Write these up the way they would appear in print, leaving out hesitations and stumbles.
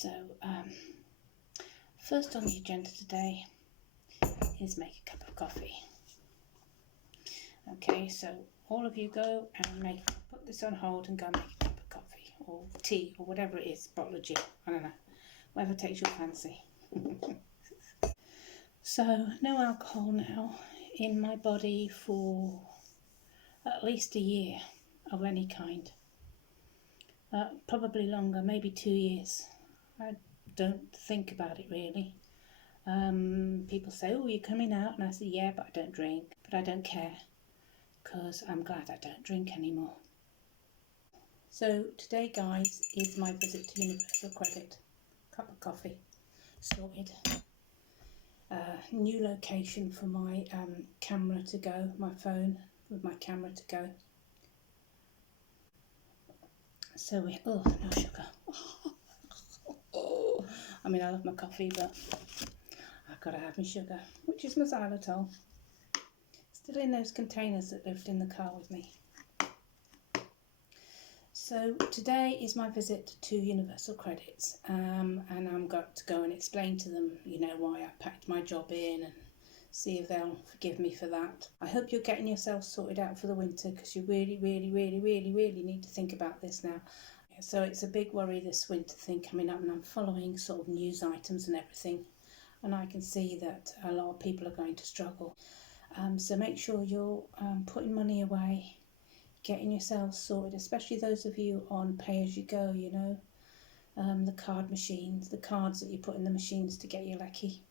So, first on the agenda today is make a cup of coffee. Okay, so all of you go and put this on hold and go make a cup of coffee or tea or whatever it is, bottle of gin, I don't know, whatever takes your fancy. So, no alcohol now in my body for at least a year of any kind. Probably longer, maybe 2 years. I don't think about it really. People say, oh, you're coming out, and I say, yeah, but I don't drink. But I don't care, because I'm glad I don't drink anymore. So today, guys, is my visit to Universal Credit. Cup of coffee, sorted. New location for my camera to go, my phone with my camera to go. So oh, no sugar. Oh, I mean, I love my coffee, but I've got to have my sugar, which is my xylitol. Still in those containers that lived in the car with me. So today is my visit to Universal Credits, and I'm got to go and explain to them, you know, why I packed my job in and see if they'll forgive me for that. I hope you're getting yourself sorted out for the winter, because you really need to think about this now. So it's a big worry this winter thing coming up, and I'm following sort of news items and everything, and I can see that a lot of people are going to struggle. So make sure you're putting money away, getting yourselves sorted, especially those of you on pay-as-you-go, you know, the card machines, the cards that you put in the machines to get your lecky.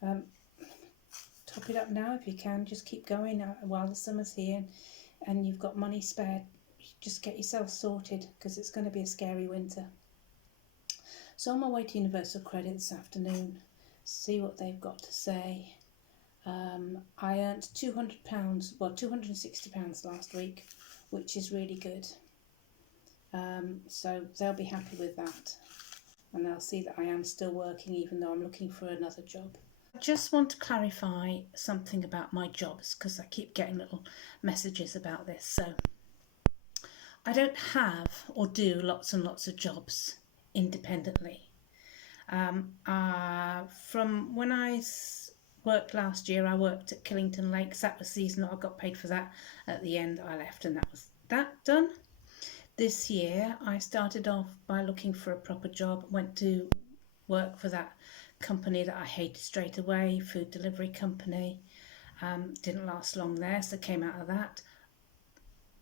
Top it up now if you can, just keep going while the summer's here and you've got money spared. Just get yourself sorted, because it's going to be a scary winter. So on my way to Universal Credit this afternoon, see what they've got to say. I earned £200, well £260 last week, which is really good. So they'll be happy with that, and they'll see that I am still working even though I'm looking for another job. I just want to clarify something about my jobs, because I keep getting little messages about this. So I don't have or do lots and lots of jobs independently. From when I worked last year, I worked at Killington Lakes. That was seasonal. I got paid for that. At the end, I left, and that was that done. This year, I started off by looking for a proper job. Went to work for that company that I hated straight away, food delivery company. Didn't last long there, so came out of that.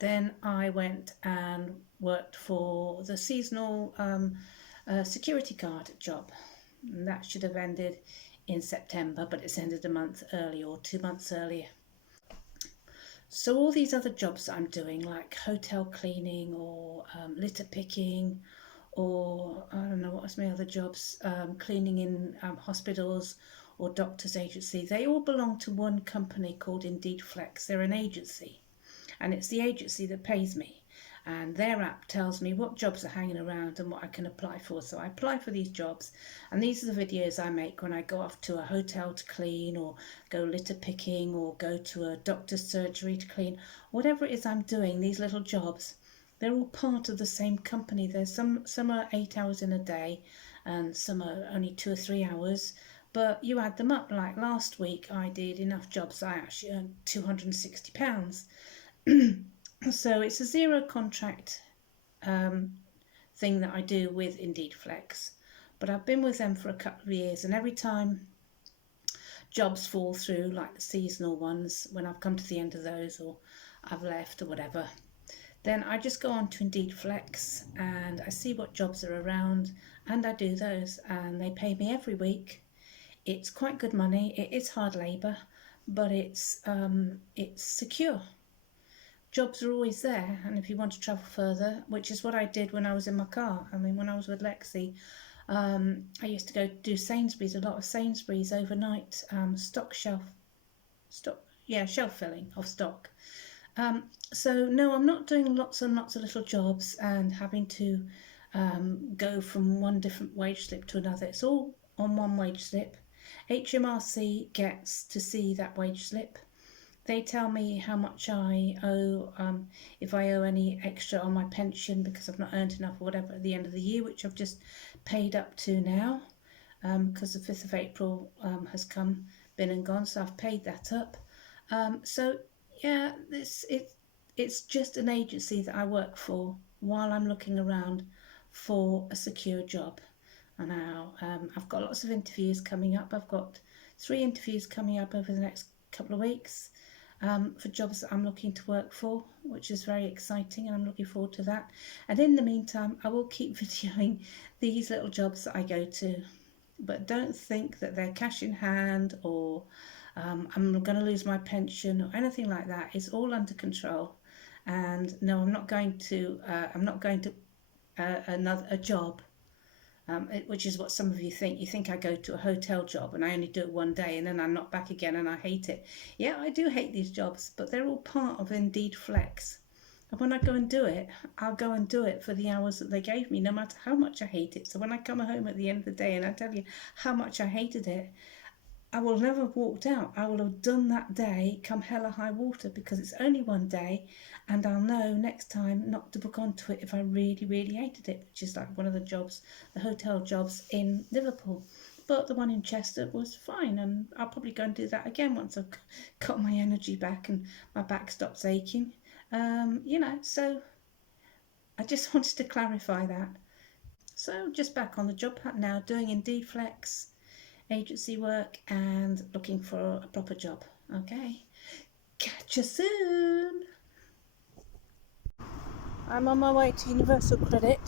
Then I went and worked for the seasonal security guard job. And that should have ended in September, but it's ended a month earlier or 2 months earlier. So all these other jobs that I'm doing, like hotel cleaning or litter picking, or I don't know, what was my other jobs, cleaning in hospitals or doctors' agency, they all belong to one company called Indeed Flex. They're an agency, and it's the agency that pays me. And their app tells me what jobs are hanging around and what I can apply for. So I apply for these jobs, and these are the videos I make when I go off to a hotel to clean, or go litter picking, or go to a doctor's surgery to clean. Whatever it is I'm doing, these little jobs, they're all part of the same company. There's some are 8 hours in a day, and some are only 2 or 3 hours. But you add them up. Like last week, I did enough jobs I actually earned £260. So it's a zero contract thing that I do with Indeed Flex, but I've been with them for a couple of years, and every time jobs fall through, like the seasonal ones, when I've come to the end of those or I've left or whatever, then I just go on to Indeed Flex and I see what jobs are around, and I do those, and they pay me every week. It's quite good money. It is hard labour, but it's secure. Jobs are always there, and if you want to travel further, which is what I did when I was in my car. I mean, when I was with Lexi, I used to go do Sainsbury's, a lot of Sainsbury's overnight, shelf filling of stock. So no, I'm not doing lots and lots of little jobs and having to go from one different wage slip to another. It's all on one wage slip. HMRC gets to see that wage slip. They tell me how much I owe, if I owe any extra on my pension because I've not earned enough or whatever at the end of the year, which I've just paid up to now, because the 5th of April has been and gone, so I've paid that up. So yeah, it's just an agency that I work for while I'm looking around for a secure job. And now I've got lots of interviews coming up. I've got 3 interviews coming up over the next couple of weeks for jobs that I'm looking to work for, which is very exciting, and I'm looking forward to that. And in the meantime, I will keep videoing these little jobs that I go to, but don't think that they're cash in hand or I'm going to lose my pension or anything like that. It's all under control. And no, I'm not going to a job, which is what some of you think. You think I go to a hotel job and I only do it one day and then I'm not back again and I hate it. Yeah, I do hate these jobs, but they're all part of Indeed Flex. And when I go and do it, I'll go and do it for the hours that they gave me, no matter how much I hate it. So when I come home at the end of the day and I tell you how much I hated it, I will never have walked out. I will have done that day come hell or high water, because it's only one day and I'll know next time not to book onto it if I really, really hated it, which is like one of the jobs, the hotel jobs in Liverpool. But the one in Chester was fine, and I'll probably go and do that again once I've got my energy back and my back stops aching. So I just wanted to clarify that. So just back on the job hunt now, doing Indeed Flex, agency work, and looking for a proper job. Okay, catch you soon. I'm on my way to Universal Credit,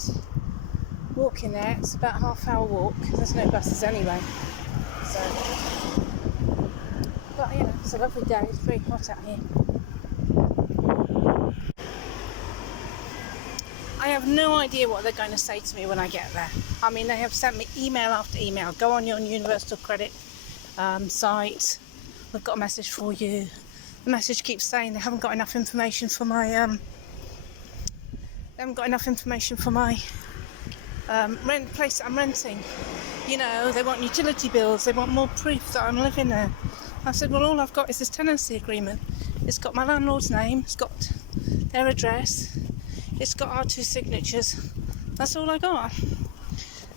walking there. It's about a half-hour walk. There's no buses anyway, so but it's a lovely day. It's very hot out here. I have no idea what they're going to say to me when I get there. I mean, they have sent me email after email. Go on your Universal Credit site. We've got a message for you. The message keeps saying they haven't got enough information for my rent place that I'm renting. They want utility bills. They want more proof that I'm living there. I said, well, all I've got is this tenancy agreement. It's got my landlord's name. It's got their address. It's got our 2 signatures. That's all I got.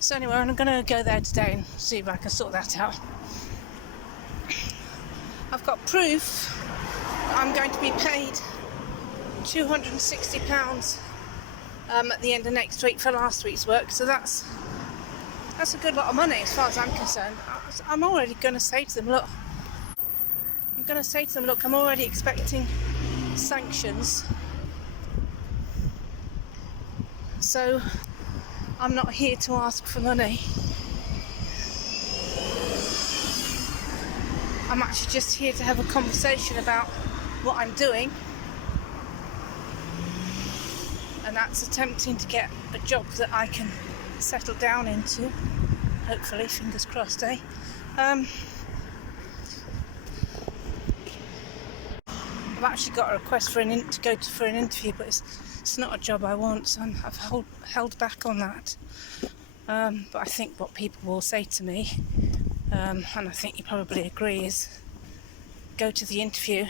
So anyway, I'm going to go there today and see if I can sort that out. I've got proof that I'm going to be paid £260 at the end of next week for last week's work. So that's a good lot of money as far as I'm concerned. I'm already going to say to them, look, I'm already expecting sanctions. So I'm not here to ask for money. I'm actually just here to have a conversation about what I'm doing, and that's attempting to get a job that I can settle down into, hopefully, fingers crossed, eh? I've actually got a request for to go for an interview, but it's not a job I want, so I've held back on that. But I think what people will say to me, and I think you probably agree, is go to the interview,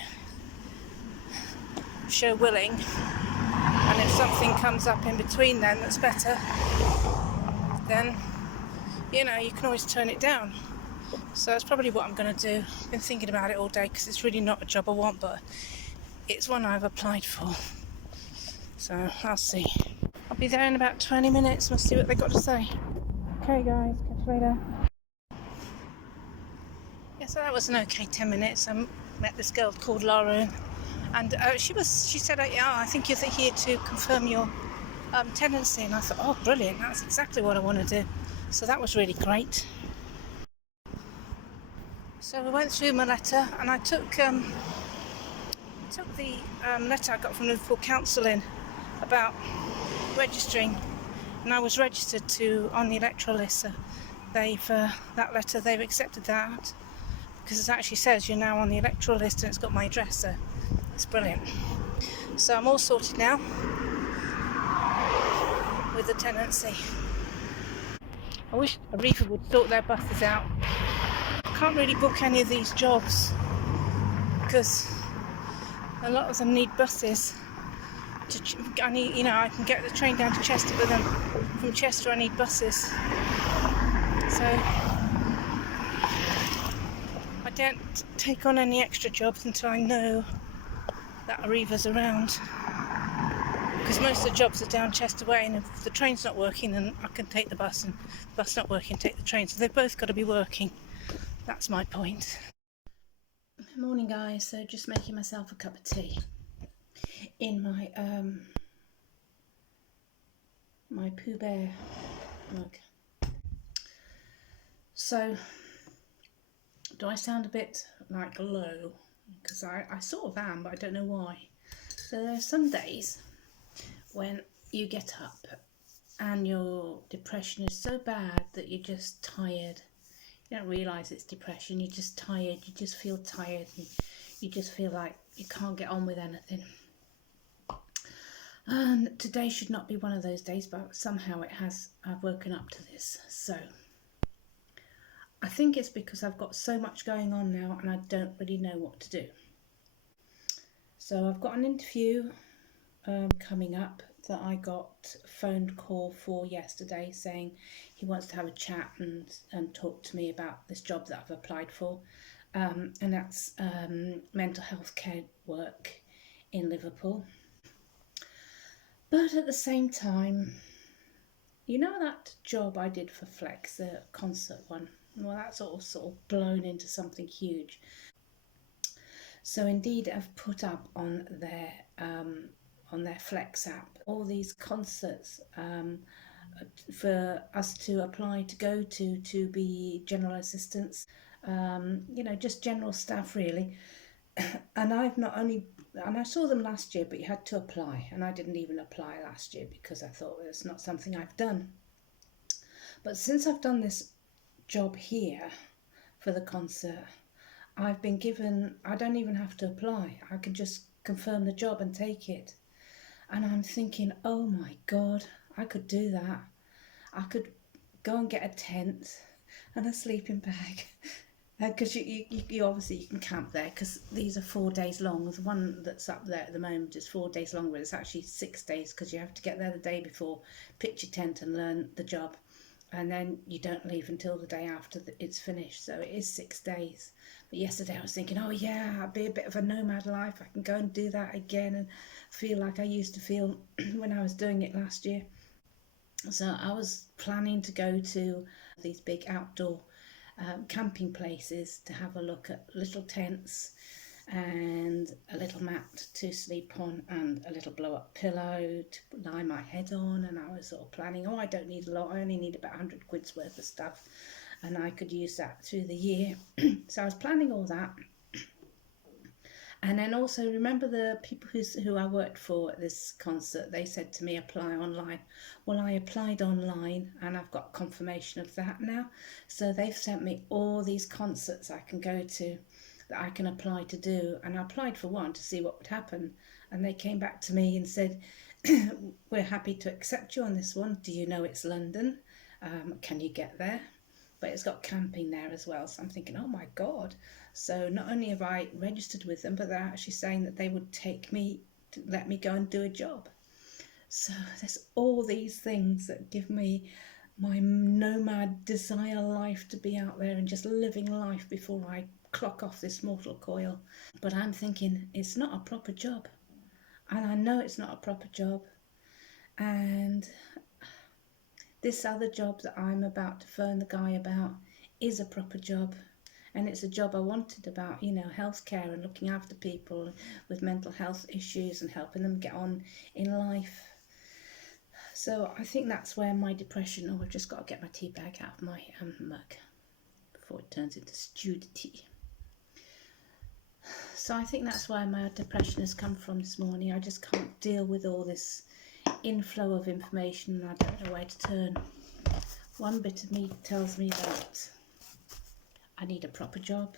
show willing, and if something comes up in between then that's better, then you can always turn it down. So that's probably what I'm going to do. I've been thinking about it all day, because it's really not a job I want, but it's one I've applied for. So I'll see. I'll be there in about 20 minutes. We'll see what they've got to say. Okay guys, catch you later. Yeah, so that was an okay 10 minutes. I met this girl called Laura, and she said, I think you're here to confirm your tenancy. And I thought, oh brilliant, that's exactly what I want to do. So that was really great. So we went through my letter, and I took the letter I got from Liverpool Council in about registering, and I was registered on the electoral list. So they've accepted that, because it actually says you're now on the electoral list, and it's got my address, so it's brilliant. So I'm all sorted now with the tenancy. I wish Aviva would sort their buses out. I can't really book any of these jobs because a lot of them need buses. I can get the train down to Chester, but then from Chester I need buses. So I don't take on any extra jobs until I know that Arriva's around, because most of the jobs are down Chester Way, and if the train's not working then I can take the bus, and if the bus not working, take the train. So they've both got to be working. That's my point. Morning guys, so just making myself a cup of tea in my my Pooh Bear mug. So do I sound a bit like low? Because I sort of am, but I don't know why. So there are some days when you get up and your depression is so bad that you're just tired. You don't realise it's depression, you're just tired, you just feel tired, and you just feel like you can't get on with anything. And today should not be one of those days, but somehow it has. I've woken up to this. So I think it's because I've got so much going on now and I don't really know what to do. So I've got an interview coming up that I got a phone call for yesterday, saying he wants to have a chat and talk to me about this job that I've applied for, and that's mental health care work in Liverpool. But at the same time, you know that job I did for Flex, the concert one? Well, that's sort of blown into something huge. So indeed, I've put up on their Flex app all these concerts for us to apply to go to be general assistants, you know, just general staff really. And I saw them last year, but you had to apply, and I didn't even apply last year because I thought it's not something I've done. But since I've done this job here for the concert, I've been given, I don't even have to apply, I can just confirm the job and take it. And I'm thinking, oh my God, I could do that. I could go and get a tent and a sleeping bag, because you obviously you can camp there, because these are 4 days long. The one that's up there at the moment is 4 days long, but it's actually 6 days because you have to get there the day before, pitch your tent and learn the job, and then you don't leave until the day after it's finished. So it is 6 days. But yesterday I was thinking, oh yeah, I'll be a bit of a nomad life, I can go and do that again and feel like I used to feel when I was doing it last year. So I was planning to go to these big outdoor camping places to have a look at little tents and a little mat to sleep on and a little blow up pillow to lie my head on. And I was sort of planning, oh, I don't need a lot, I only need about 100 quid's worth of stuff, and I could use that through the year. So I was planning all that. And then also, remember the people who I worked for at this concert, they said to me, apply online. Well, I applied online and I've got confirmation of that now. So they've sent me all these concerts I can go to that I can apply to do. And I applied for one to see what would happen. And they came back to me and said, we're happy to accept you on this one. Do you know it's London? Can you get there? But it's got camping there as well. So I'm thinking, oh my God. So not only have I registered with them, but they're actually saying that they would take me, to let me go and do a job. So there's all these things that give me my nomad desire life to be out there and just living life before I clock off this mortal coil. But I'm thinking it's not a proper job. And I know it's not a proper job. And this other job that I'm about to phone the guy about is a proper job. And it's a job I wanted, about, you know, healthcare and looking after people with mental health issues and helping them get on in life. So I think that's where my depression, oh, I've just got to get my tea bag out of my mug before it turns into stewed tea. So I think that's where my depression has come from this morning. I just can't deal with all this inflow of information and I don't know where to turn. One bit of me tells me that I need a proper job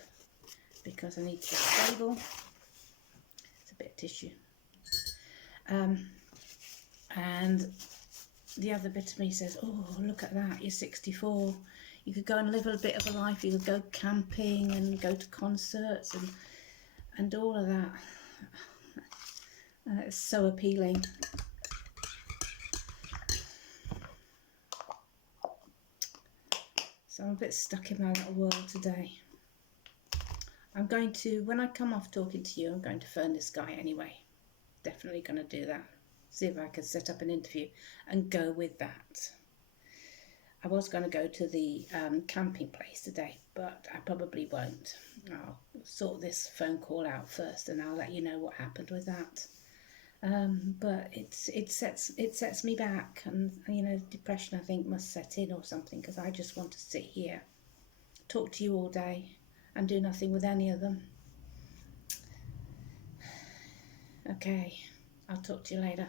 because I need to be stable. It's a bit of tissue. And the other bit of me says, oh, look at that, you're 64. You could go and live a bit of a life. You could go camping and go to concerts and all of that. It's so appealing. So So I'm a bit stuck in my little world today. I'm going to, when I come off talking to you, I'm going to phone this guy anyway. Definitely going to do that. See if I can set up an interview and go with that. I was going to go to the camping place today, but I probably won't. I'll sort this phone call out first, and I'll let you know what happened with that. But it sets me back, and depression I think must set in or something, because I just want to sit here, talk to you all day, and do nothing with any of them. Okay, I'll talk to you later.